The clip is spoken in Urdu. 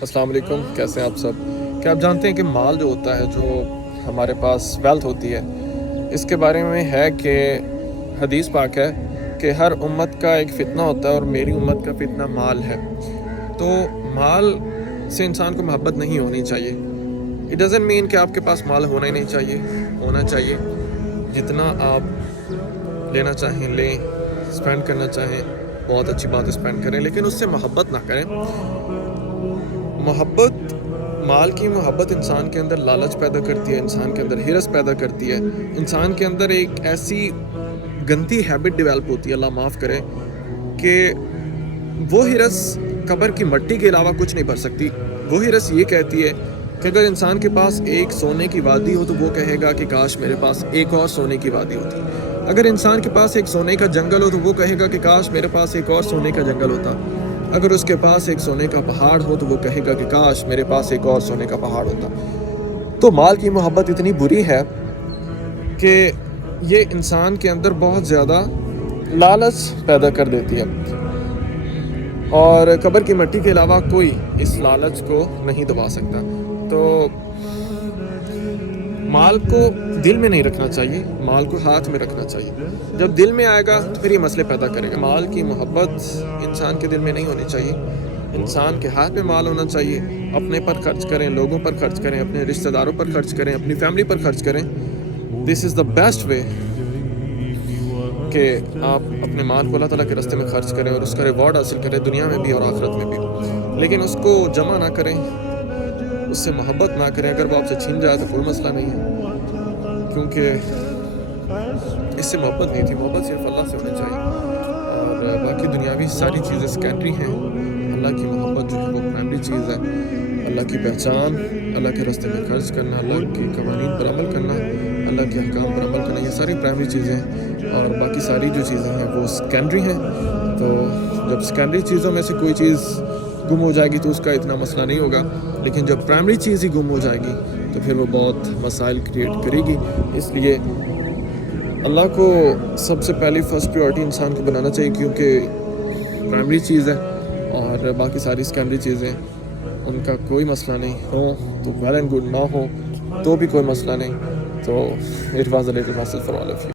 السلام علیکم، کیسے ہیں آپ سب؟ کیا آپ جانتے ہیں کہ مال جو ہوتا ہے، جو ہمارے پاس ویلتھ ہوتی ہے، اس کے بارے میں ہے کہ حدیث پاک ہے کہ ہر امت کا ایک فتنہ ہوتا ہے اور میری امت کا فتنہ مال ہے۔ تو مال سے انسان کو محبت نہیں ہونی چاہیے۔ اٹ ڈزنٹ مین کہ آپ کے پاس مال ہونا ہی نہیں چاہیے، ہونا چاہیے۔ جتنا آپ لینا چاہیں لیں، اسپینڈ کرنا چاہیں بہت اچھی بات اسپینڈ کریں، لیکن اس سے محبت نہ کریں۔ محبت، مال کی محبت انسان کے اندر لالچ پیدا کرتی ہے، انسان کے اندر ہرس پیدا کرتی ہے، انسان کے اندر ایک ایسی گندی ہیبٹ ڈیولپ ہوتی ہے، اللہ معاف کرے، کہ وہ ہرس قبر کی مٹی کے علاوہ کچھ نہیں بھر سکتی۔ وہ ہرس یہ کہتی ہے کہ اگر انسان کے پاس ایک سونے کی وادی ہو تو وہ کہے گا کہ کاش میرے پاس ایک اور سونے کی وادی ہوتی۔ اگر انسان کے پاس ایک سونے کا جنگل ہو تو وہ کہے گا کہ کاش میرے پاس ایک اور سونے کا جنگل ہوتا۔ اگر اس کے پاس ایک سونے کا پہاڑ ہو تو وہ کہے گا کہ کاش میرے پاس ایک اور سونے کا پہاڑ ہوتا۔ تو مال کی محبت اتنی بری ہے کہ یہ انسان کے اندر بہت زیادہ لالچ پیدا کر دیتی ہے، اور قبر کی مٹی کے علاوہ کوئی اس لالچ کو نہیں دبا سکتا۔ تو مال کو دل میں نہیں رکھنا چاہیے، مال کو ہاتھ میں رکھنا چاہیے۔ جب دل میں آئے گا تو پھر یہ مسئلے پیدا کرے گا۔ مال کی محبت انسان کے دل میں نہیں ہونی چاہیے، انسان کے ہاتھ میں مال ہونا چاہیے۔ اپنے پر خرچ کریں، لوگوں پر خرچ کریں، اپنے رشتہ داروں پر خرچ کریں، اپنی فیملی پر خرچ کریں۔ دس از دا بیسٹ وے کہ آپ اپنے مال کو اللہ تعالیٰ کے راستے میں خرچ کریں اور اس کا ریوارڈ حاصل کریں، دنیا میں بھی اور آخرت میں بھی۔ لیکن اس کو جمع نہ کریں، اس سے محبت نہ کریں۔ اگر وہ آپ سے چھین جائے تو کوئی مسئلہ نہیں ہے، کیونکہ اس سے محبت نہیں تھی، محبت صرف اللہ سے ہونی چاہیے، اور باقی دنیاوی ساری چیزیں سیکنڈری ہیں۔ اللہ کی محبت جو ہے وہ پرائمری چیز ہے۔ اللہ کی پہچان، اللہ کے راستے میں خرچ کرنا، اللہ کے قوانین پر عمل کرنا، اللہ کے احکام پر عمل کرنا، یہ ساری پرائمری چیزیں ہیں، اور باقی ساری جو چیزیں ہیں وہ سیکنڈری ہیں۔ تو جب سیکنڈری چیزوں میں سے کوئی چیز گم ہو جائے گی تو اس کا اتنا مسئلہ نہیں ہوگا، لیکن جب پرائمری چیز ہی گم ہو جائے گی تو پھر وہ بہت مسائل کریٹ کرے گی۔ اس لیے اللہ کو سب سے پہلی فرسٹ پریورٹی انسان کو بنانا چاہیے، کیونکہ پرائمری چیز ہے، اور باقی ساری سیکنڈری چیزیں ان کا کوئی مسئلہ نہیں، ہو تو ویل اینڈ گڈ، نہ ہو تو بھی کوئی مسئلہ نہیں۔ تو it was a little message for all of you.